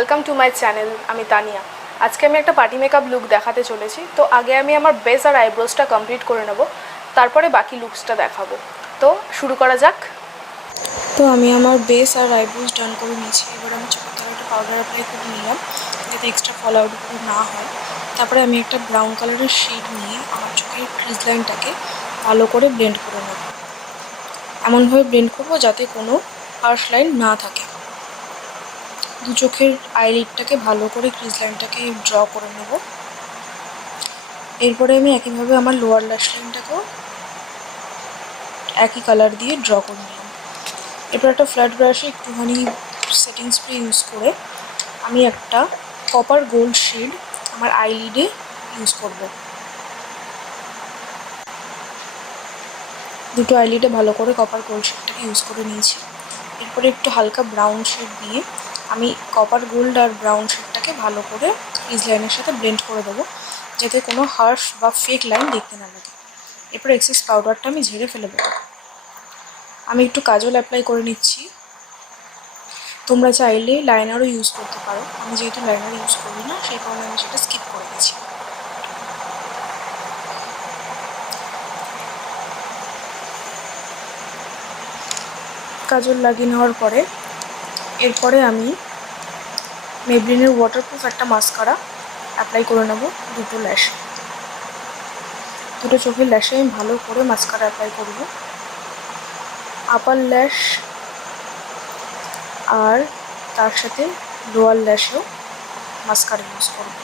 Welcome to my channel. আমি তানিয়া। আজকে আমি একটা পার্টি মেকআপ লুক দেখাতে চলেছি। তো আগে আমি আমার বেস আর আইব্রোসটা কমপ্লিট করে নেব, তারপরে বাকি লুকসটা দেখাবো। তো শুরু করা যাক। তো আমি আমার বেস আর আইব্রোস ডান করে নিয়েছি। এবার আমি চোখের তলায় একটা পাউডার অ্যাপ্লাই করে নিলাম, যাতে এক্সট্রা ফল আউটগুলো না হয়। তারপরে আমি একটা ব্রাউন কালারের শেড নিয়ে আমার চোখের ক্রিজ লাইনটাকে ভালো করে ব্লেন্ড করে নেব। এমনভাবে ব্লেন্ড করবো যাতে কোনো হার্শ লাইন না থাকে। দু চোখের আইলিডটাকে ভালো করে ক্রিজ লাইনটাকে ড্র করে নেব। এরপরে আমি একইভাবে আমার লোয়ার ল্যাশ লাইনটাকেও একই কালার দিয়ে ড্র করে নিলাম। এরপর একটা ফ্ল্যাট ব্রাশে একটুখানি সেটিং স্প্রে ইউজ করে আমি একটা কপার গোল্ড শেড আমার আইলিডে ইউজ করব। দুটো আইলিডে ভালো করে কপার গোল্ড শেডটাকে ইউজ করে নিয়েছি। এরপরে একটু হালকা ব্রাউন শেড দিয়ে আমি কপার গোল্ড আর ব্রাউন শেডটাকে ভালো করে ক্রিজ লাইনের সাথে ব্লেন্ড করে দেবো, যাতে কোনো হার্শ বা ফেক লাইন দেখতে না লাগে। এরপর এক্সেস পাউডারটা আমি ঝেড়ে ফেলে দেবো। আমি একটু কাজল অ্যাপ্লাই করে নিচ্ছি। তোমরা চাইলে লাইনারও ইউজ করতে পারো। আমি যেহেতু লাইনার ইউজ করি না, সেই কারণে আমি সেটা স্কিপ করে দিচ্ছি। কাজল লাগিয়ে নেওয়ার পরে এরপরে আমি মেবলিনের ওয়াটারপ্রুফ একটা মাস্কারা অ্যাপ্লাই করে নেব দুটো ল্যাশে। দুটো চোখের ল্যাশে আমি ভালো করে মাস্কারা অ্যাপ্লাই করব। আপার ল্যাশ আর তার সাথে লোয়ার ল্যাশেও মাস্কারা ইউজ করব।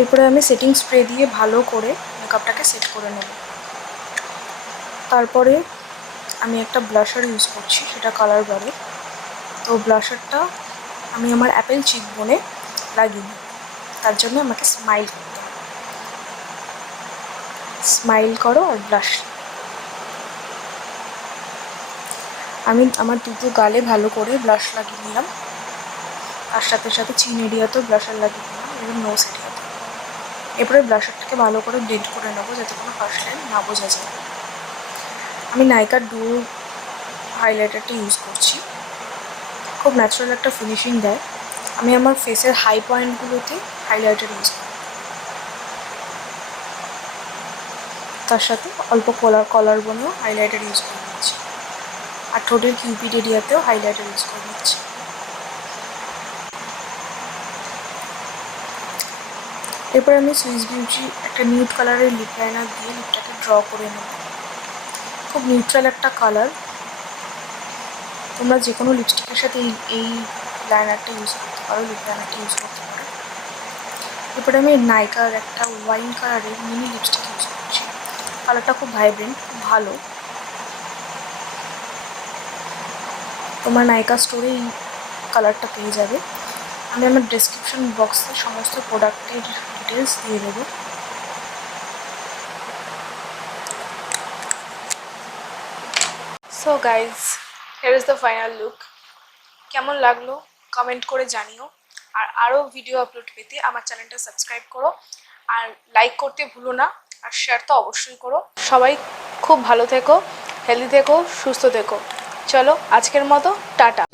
এরপরে আমি সেটিং স্প্রে দিয়ে ভালো করে মেকআপটাকে সেট করে নেব। তারপরে আমি একটা ব্লাশার ইউজ করছি, সেটা কালার বারে। তো ব্লাশারটা আমি আমার অ্যাপেল চিক বোনে লাগিয়ে নিই। তার জন্য আমাকে স্মাইল করতে হবে। স্মাইল করো আর ব্লাশ। আমি আমার দুটো গালে ভালো করে ব্লাশ লাগিয়ে নিলাম, তার সাথে সাথে চিন এরিয়াতেও ব্লাশার লাগিয়ে নিলাম এবং নোজ এরিয়াতে। এরপরে ব্লাশারটাকে ভালো করে ব্লেন্ড করে নেবো, যাতে কোনো হার্শ লাইন না বোঝা যায়। আমি নাইকার ডুও হাইলাইটারটা ইউজ করছি, খুব ন্যাচারাল একটা ফিনিশিং দেয়। আমি আমার ফেসের হাই পয়েন্টগুলোতে হাইলাইটার ইউজ করি, তার সাথে অল্প কলার বোনেও হাইলাইটার ইউজ করে নিচ্ছি, আর ঠোঁটের কিউপিড এরিয়াতেও হাইলাইটার ইউজ করে নিচ্ছি। এরপর আমি সুইস বিউটি একটা নিউড কালারের লিপ লাইনার দিয়ে লিপটাকে ড্র করে নেব। খুব নিউট্রাল একটা কালার। তোমরা যে কোনো লিপস্টিকের সাথে এই লাইনারটা ইউজ করতে পারো, লিপ লাইনারটা ইউজ করতে পারো। এরপরে আমি নাইকার একটা ওয়াইন কালারের মিনি লিপস্টিক ইউজ করছি। কালারটা খুব ভাইব্রেন্ট, খুব ভালো। তোমরা নাইকা স্টোরে এই কালারটা পেয়ে যাবে। আমি আমার ডেসক্রিপশন বক্সে সমস্ত প্রোডাক্টের ডিটেলস দিয়ে দেবো। So guys, here is the final look. কেমন লাগলো কমেন্ট করে জানিও। আর আরও ভিডিও আপলোড পেতে আমার চ্যানেলটা সাবস্ক্রাইব করো, আর লাইক করতে ভুলো না, আর শেয়ার তো অবশ্যই করো। সবাই খুব ভালো থেকো, হেলদি থেকো, সুস্থ থেকো। চলো আজকের মতো টাটা।